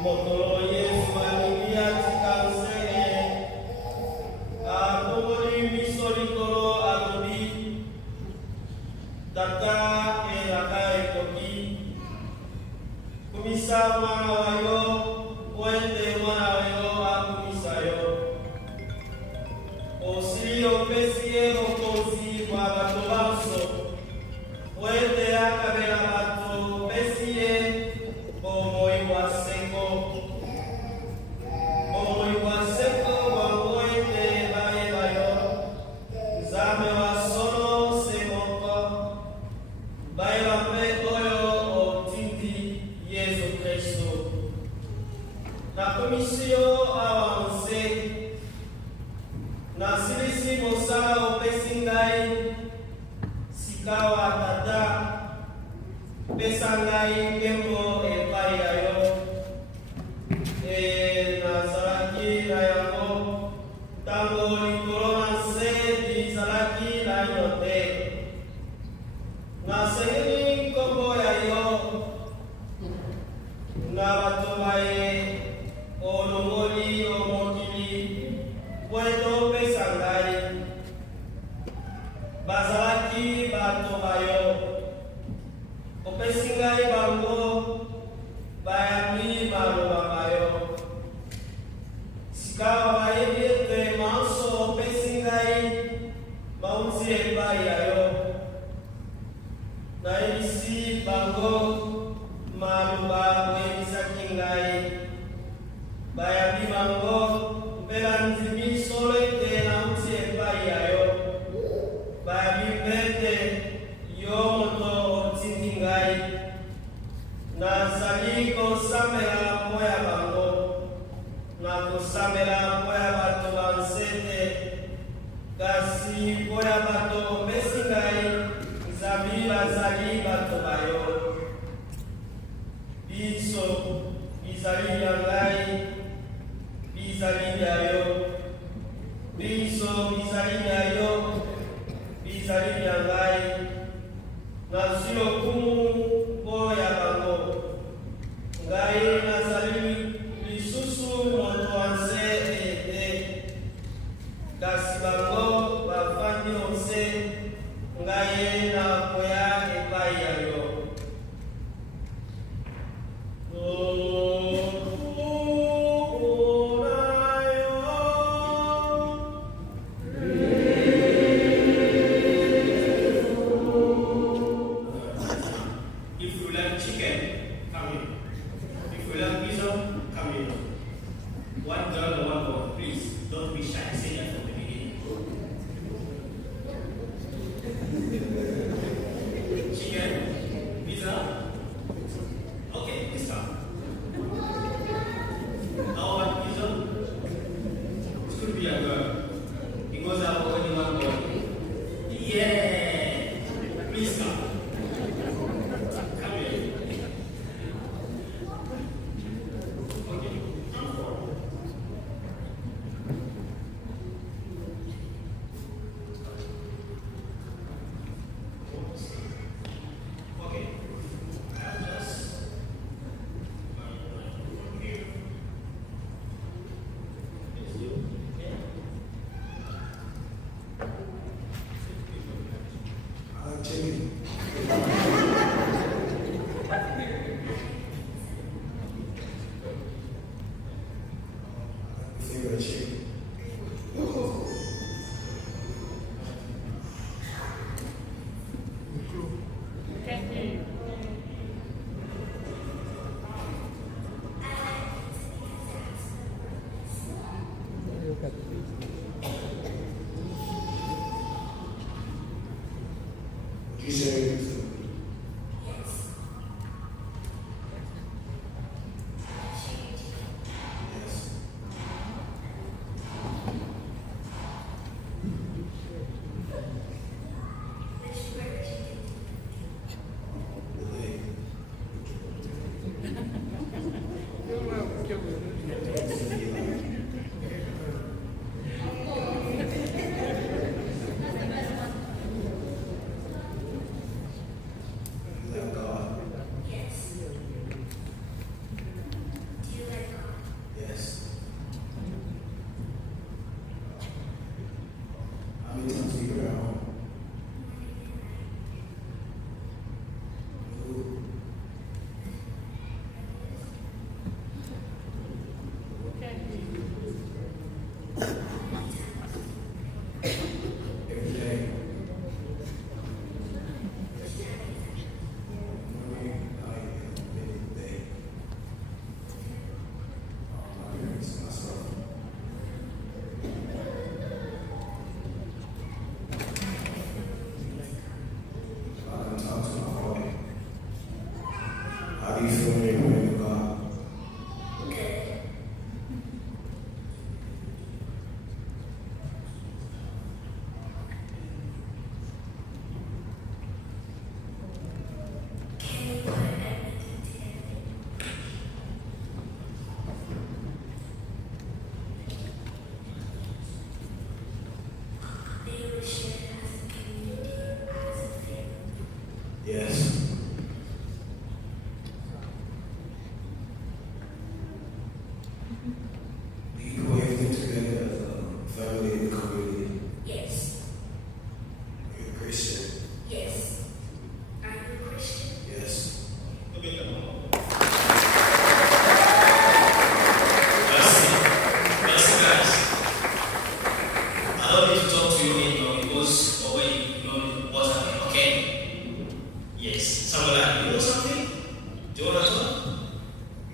Mokolo Yesu alingia tikansene akongoli miso likolo alobi tata elaka ekoki kumisa mwana wayo wende mwana wayo akumisa yo osili opesi ye mokonzi mwa bato banso wende akabela bato opesi ye bomoi bwa seko wango ete bayeba yo nzambe wa solo se moko bayeba mpe oyo otindi Yesu Kristo nakomisi yo awa nse nasilisi mosala opesi ngai sikawa tata pesa ngai nkembo epai ya yo nazalaki na yango ntango likolo na nse bizalaki na yo te nasengeli nkombo ya yo na bato baye olongoli yo mokili po ete opesa ngai bazalaki bato bayo opesi ngai bango bayambi maloba bayo sikawa bayebi ete manso opesi ngai mauti epai ya yo nayebisi bango maloba oyebisaki ngai bayambi bango mpela ndimi solo ete nauti epai ya yo bayambi mpete yo moto otindi ngai nazali kosambela mpo ya bango nakosambela mpo ya bato bansete kasi mpo ya bato opesi ngai nzambi bazali bato bayo biso bizali bya ngai bizali bya yo biso bizali bya yo bizali bya ngai nazwi lokumu mpo ya bango ngai nazali lisusu moto wa nse ete kasi bango bafandi onse ngai nakoya epai ya yo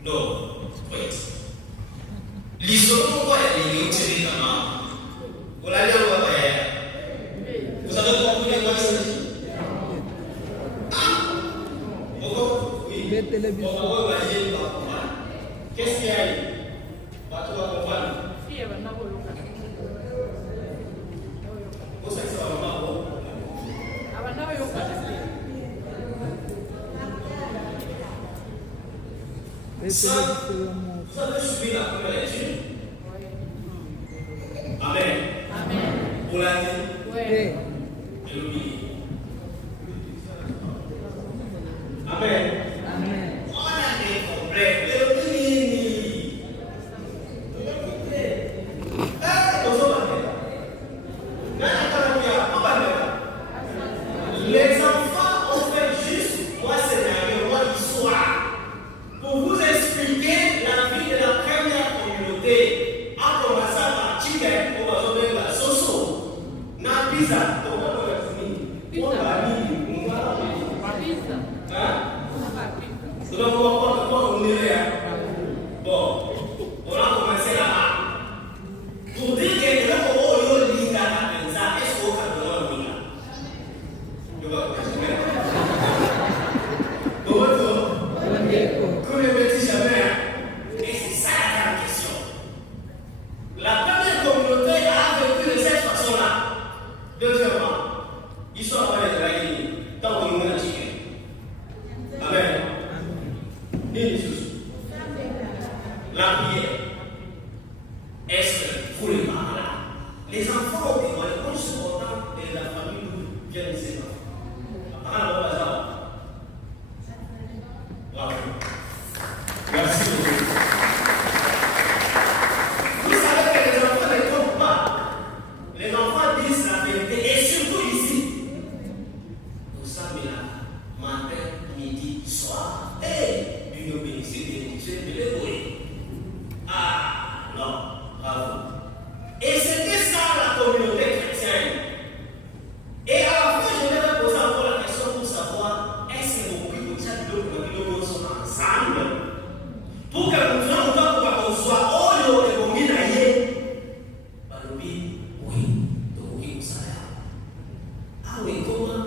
No, wait. L'histoire pourquoi elle est utilisée comment? Vous l'avez envoyé. Vous avez compris de quoi il s'agit? Ah! Pourquoi? Oui. Pourquoi vous voyez pas comprendre? Qu'est-ce qu'il y a eu? Pas tout à comprendre. Vous savez que ça va pas bon? Ça, vous avez suivi la première lecture? Amen. Amen. Vous l'avez dit? Oui. Et l'oubliez. Amen. Amen. On a des problèmes. Mais l'oubliez. Les enfants ont fait juste moi scénario, moi histoire. Pour vous expliquer la vie de la première communauté, en commençant par Chicken, on va jouer la Soso, na pizza, on va finir. On va pizza. Hein? On va voir on est bon, on a commencé là-bas. Pour dire que le Coro est linda à pensa, est-ce qu'on a besoin de linda? Je vais continuer. Comme le petit jamais, et c'est ça la grande question. La première communauté a vécu de cette façon-là. Deuxièmement, ils sont en train de travailler tant qu'on est chicken. Amen. La prière. Est-ce que vous les parlez là? Les enfants ont témoigné. Moi, je suis content de la famille où viennent ces enfants. Apparemment, pas ça. Bravo. Merci beaucoup. Vous savez que les enfants ne trompent pas. Les enfants disent la vérité. Et surtout ici. Nous sommes là, matin, midi, soir. Et une obéissée de Dieu de l'évoluer. Ah, non, bravo. Et c'était ça la communauté chrétienne. Et à la fin, je vais poser encore la question pour savoir est-ce que vos prix sont ensemble pour que nous soyons soit Oyo et Bominaye. Balobi, oui, donc ça. Ah oui, comment?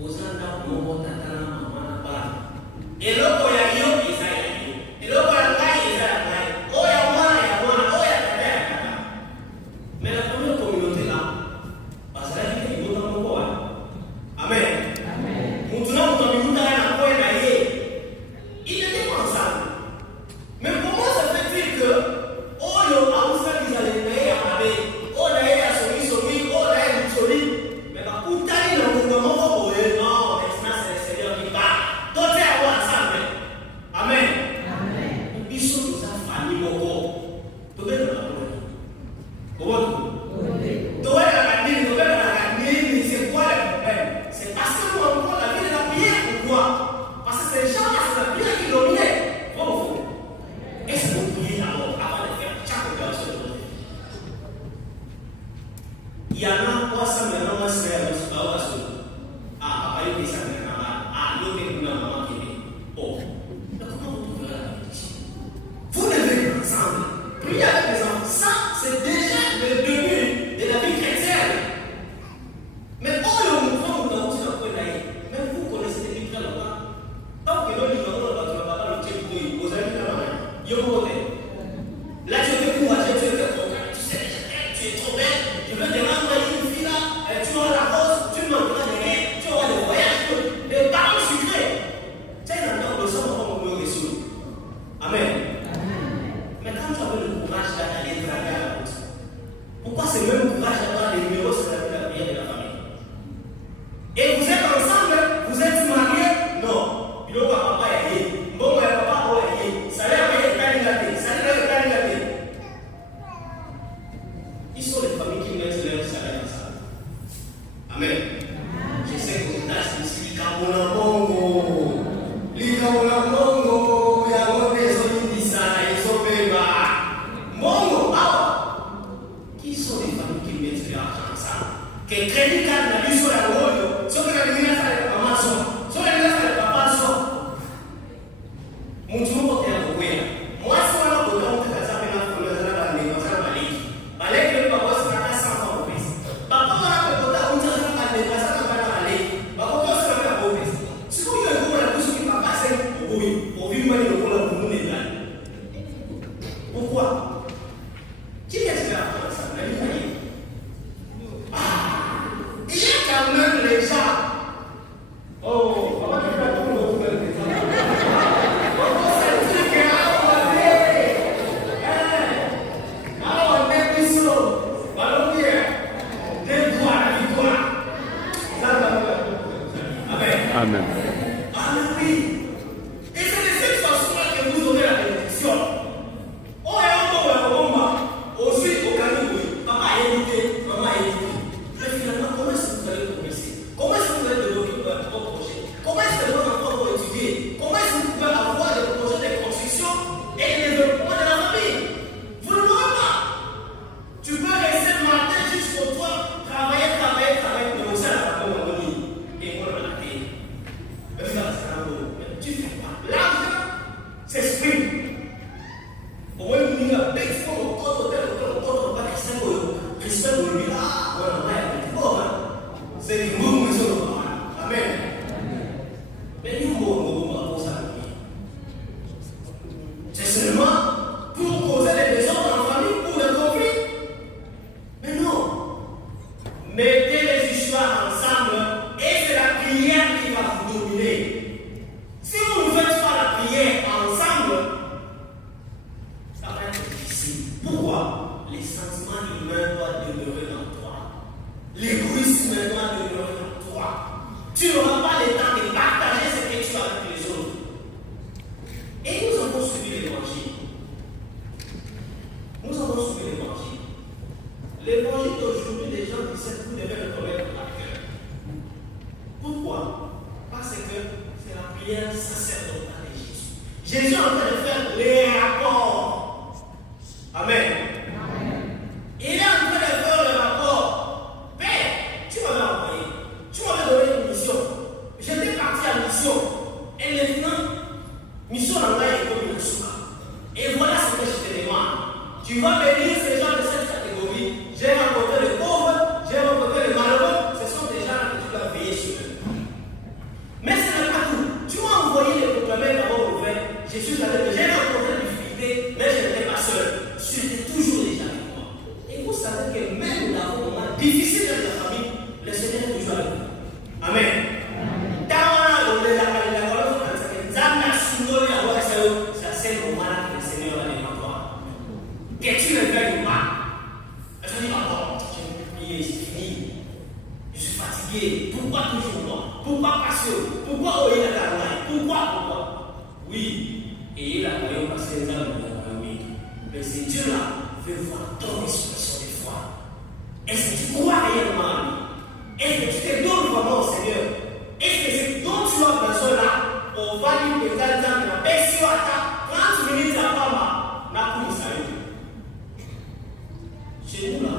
Osanda, Momo, Tatana, Mama, Bala. Et le Koyayo, Isaïe. Et le Koyayo, Isaïe. Oya, Wana, Oya, Kata. Mais la première communauté là, parce que là, il y a une autre. Amen. Maintenant, nous avons une il n'était pas ensemble. Mais comment ça fait-il que Oyo a fait qu'ils allaient payer à Abbé, Oyo a souri, Oyo a souri, mais par contre, il y a un mouvement pour eux. Non, maintenant c'est le Seigneur qui parle. D'autres à voir ensemble. Amen. Ils sont tous à famille, mon corps. Tout le monde a c'est quoi le problème? C'est parce que nous avons la vie de la prière. Pourquoi? Parce que ces gens-là, c'est la prière qui dominait. Bon, est-ce que vous priez d'abord avant de faire chaque opération de votre vie? Il y en a 300 maintenant, moi, c'est à l'autre. Ah, papa, il dit ça, mais ah, il y a une maman qui dit, oh, comment vous trouvez la bénédiction? Vous devez être ensemble. Prier avec les enfants, ça, c'est déjà le début de la vie chrétienne. Mais oh, le mouvement, vous avez même vous connaissez depuis très longtemps. Tant que nous livons dans votre papa, le Dieu qui vous avez dit là-bas, il y a un côté. Là, tu es courageux, tu es content, tu sais, tu es trop belle, je veux te rendre une fille là, tu auras la rose, tu manqueras de rien, tu auras des voyages, des paroles sucrées. Tu sais, dans le sang, on va me résoudre. Amen. Mais quand tu as le courage d'aller draguer à la route, pourquoi ce même courage d'avoir des numéros sur la prière de la famille? Et vous êtes ensemble, vous êtes mariés? Non. Il n'y a pas papa et yé. Bon, il y a papa et yé. Ça y est, ça y est. Ils sont les familles qui mettent leur salaire ensemble. Amen. Je sais que vous êtes ici, Likamona Mongo. Mongo, il y a un des Olympiques, ils sont bébés. Mongo, ah! Qui sont les familles qui mettent leur argent ensemble? Que crédit card n'a vu sur la route. Sio kama mimi nafanya kwa maso. Sio kama nafanya kwa maso. Mtu 17, vous devez le commettre par cœur. Pourquoi? Parce que c'est la prière sacerdotale de Jésus. Jésus est en train de faire les rapports. Amen. Il est en train de faire le rapport. Père, tu m'avais envoyé. Tu m'avais donné une mission. J'étais parti à mission. Et maintenant, mission en vrai est comme une soupe. Et voilà ce que je te demande. Tu vas bénir ces gens de cette catégorie. J'ai rencontré les pauvres, j'ai rencontré les malheureux. Ce sont des gens que tu dois veiller sur eux. Mais ce n'est pas tout. Tu m'as envoyé les proclamés d'abord ouvert. Jésus avait dit, j'ai rencontré des difficultés, mais je n'étais pas seul. Tu étais toujours déjà avec moi. Et vous savez que même dans vos moments difficiles de la famille, le Seigneur est toujours avec vous. Amen. C'est le moment que le Seigneur va devant toi. Que tu le veuilles ou pas. Je dis, bon, j'ai prié, c'est fini. Je suis fatigué. Pourquoi toujours moi? Pourquoi passion? Pourquoi oyer la caroline? Pourquoi? Oui. Et il a voyé parce que les hommes l'ont oui. Mais ce Dieu-là veut voir ton expression de foi. Est-ce que tu crois réellement à lui? Est-ce que tu te donnes vraiment au Seigneur? Est-ce que ce dont tu as besoin là, on va lui présenter la personne à 30 minutes avant ma cour chez nous là,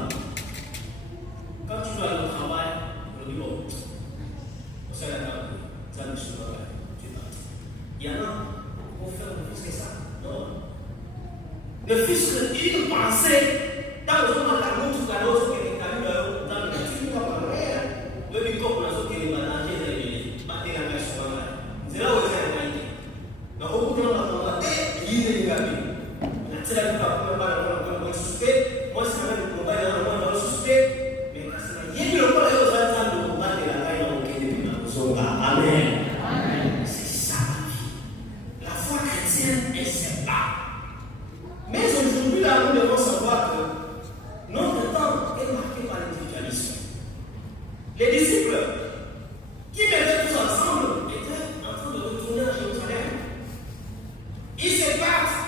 quand tu vas aller au travail, on dit bon, on s'est la table, ça ne se va pas, tu es parti. Il y en a qui vont faire le fils que ça. Non. Le fils une pensée, dans le monde, dans le monde, dans le monde, dans le monde, c'est là où c'est la qualité. Donc, beaucoup de gens ont demandé, ils disent les gars, c'est la plupart, on va susciter. Moi, c'est même le combat, on va susciter. Mais il y a eu le combat, il y a le combat de la taille, on va Amen. C'est ça la vie. La foi chrétienne, elle c'est là. Mais aujourd'hui, là, nous devons savoir que notre temps est marqué par l'individualisme. Les disciples qui mettaient tous ensemble étaient en train de retourner à Jérusalem. Ils se battent,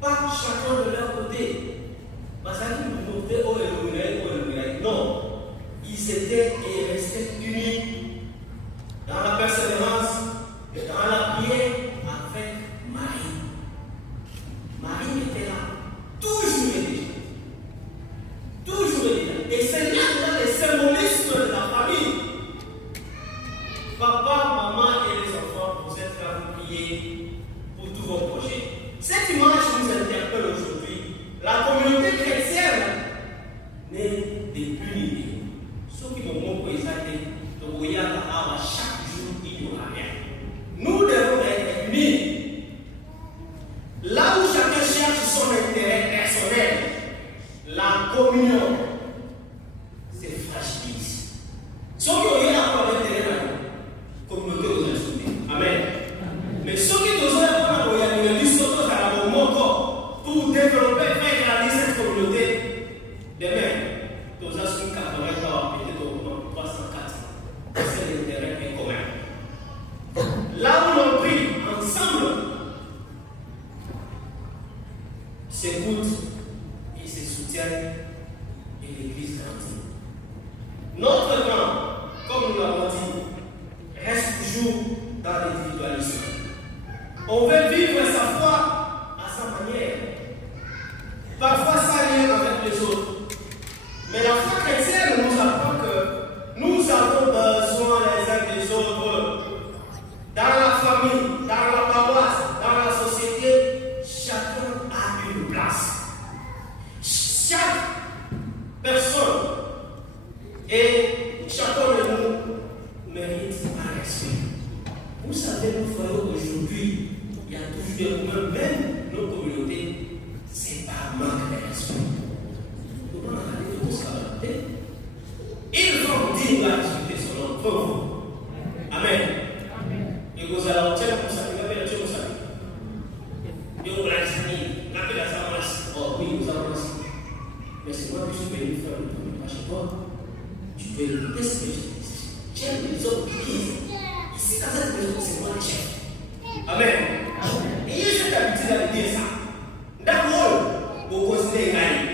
pas chacun de leur côté. Parce qu'ils montaient au Elohim. Non, ils étaient et restaient unis dans la persévérance et dans la prière avec Marie. Marie était là, toujours déjà. Toujours déjà. Et c'est là dans le symbolisme de la famille. Papa, maman et les enfants, vous êtes là pour prier pour tous vos projets. Cette image nous interpelle aujourd'hui. La communauté chrétienne n'est des unités. Ceux qui vont beaucoup exalter, donc il y a chaque jour, il y aura rien. Nous devons être unis. Là où chacun cherche son intérêt personnel, la communion se fragilise. Ceux qui ont rien à voir avec l'intérêt de la communauté aux insultés. Amen. Mais ceux qui ont rien à voir avec pour développer, faire grandir cette communauté, demain, nous avons 80 ans, peut-être 304. C'est l'intérêt est commun. Là où l'on prie ensemble, s'écoute, ils se soutiennent et l'Église grandit. Notre temps, comme nous l'avons dit, reste toujours dans l'individualisme. On veut vivre sa foi à sa manière. Parfois ça lien avec les autres. Mais la foi chrétienne nous apprend que nous avons besoin les uns des autres. Dans la famille, dans la paroisse, dans la société, chacun a une place. Chaque personne et chacun de nous mérite un respect. Vous savez, nous voyons aujourd'hui, il y a toujours des moments, même nos communautés, c'est par manque de respect. Nous devons aller de vous saluer. Ils vont dire la discuter son nom pour vous. Amen. Et vous allez obtenir pour ça, vous avez le Dieu pour ça. Et vous l'avez dit, vous avez la savance. Oh oui, nous avons aussi. Mais c'est moi qui suis venu faire le premier pas chez toi. Tu peux écouter ce que je dis. J'aime les autres qui disent. Ici, dans cette maison, c'est moi le chef. Amen. Ayez cette habitude à dire ça. D'accord, vous considérez gagner.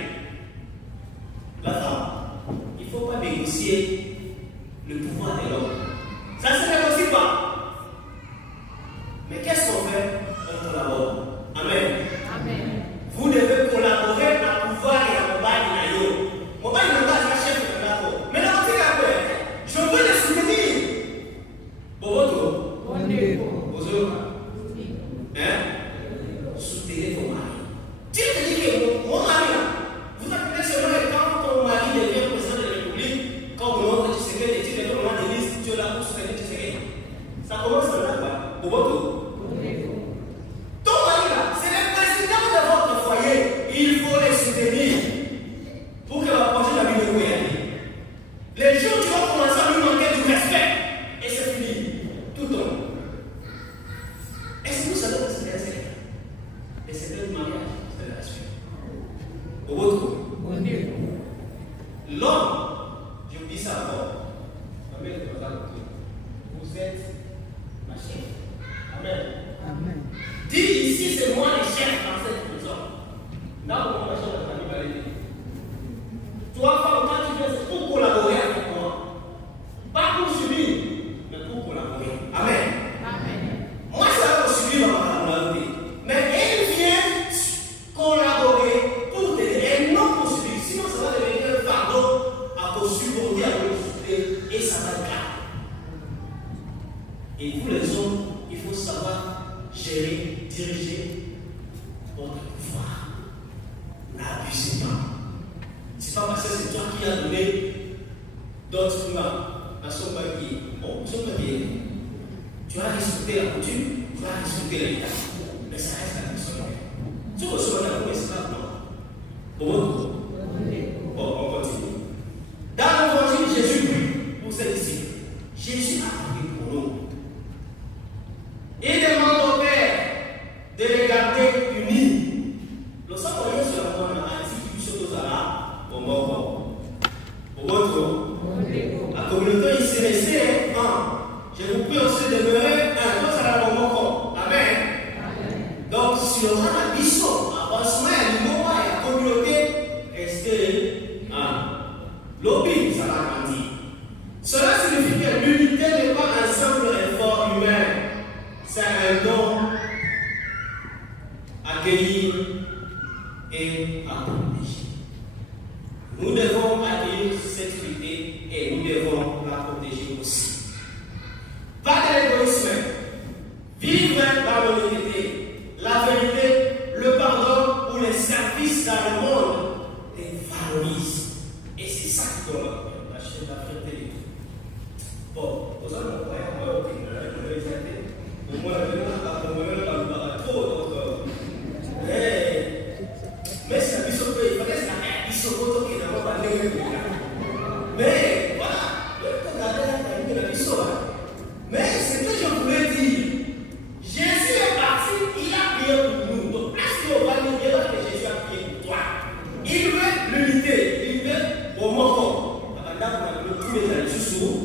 La femme, il ne faut pas ici c'est moi le chef dans cette prison, là où on va chercher la famille validée. Toi, femme, quand tu viens, c'est pour collaborer avec moi. Pas pour subir, mais pour collaborer. Amen. Amen. Moi, c'est là pour subir ma collaborer. Mais elle vient collaborer pour t'aider et non pour subir. Sinon, ça va devenir un fardeau à supporter, à supporter et ça va être grave. Et vous, les hommes, il faut savoir gérer, diriger votre pouvoir. N'abusez pas. C'est pas parce que c'est toi qui as donné d'autres mains à son papier. Bon, son papier, tu as respecté la coutume, tu as respecté l'État. Mais ça reste la personne. Tu reçois la peau esclave, non? Bon, on continue. Dans l'évangile, Jésus prie pour ses disciples. Jésus a prié pour nous. Il demande au Père de les garder unis. Le sang moyen sur la voie a dit qu'il se dosera au mort. Au votre. La communauté ici restée un. Je vous prie aussi de demeurer un. Tout ça au mort. Amen. Donc, sur la mission, avancement et le moment et la communauté restée un. L'obéi, ça va grandir. Cela signifie que l'unité n'est pas un simple effort humain. C'est un don à accueillir et à protéger. Nous devons accueillir cette unité et nous devons la protéger aussi. Pas de l'égoïsme. Vivre dans l'honnêteté, la vérité, le pardon ou les services dans le monde les valorise. Et c'est ça qui doit la chaîne d'affaires. Bon, vous allez me croire, ok, au moins, mais c'est un bisou il fallait que un bisou qui est d'abord pas mais voilà, la bisou. Mais ce que je voulais dire, Jésus est parti, il a prié pour nous. Donc, est-ce qu'on va nous dire que Jésus a prié pour toi? Il veut l'unité, il veut au moment. Tous les années sous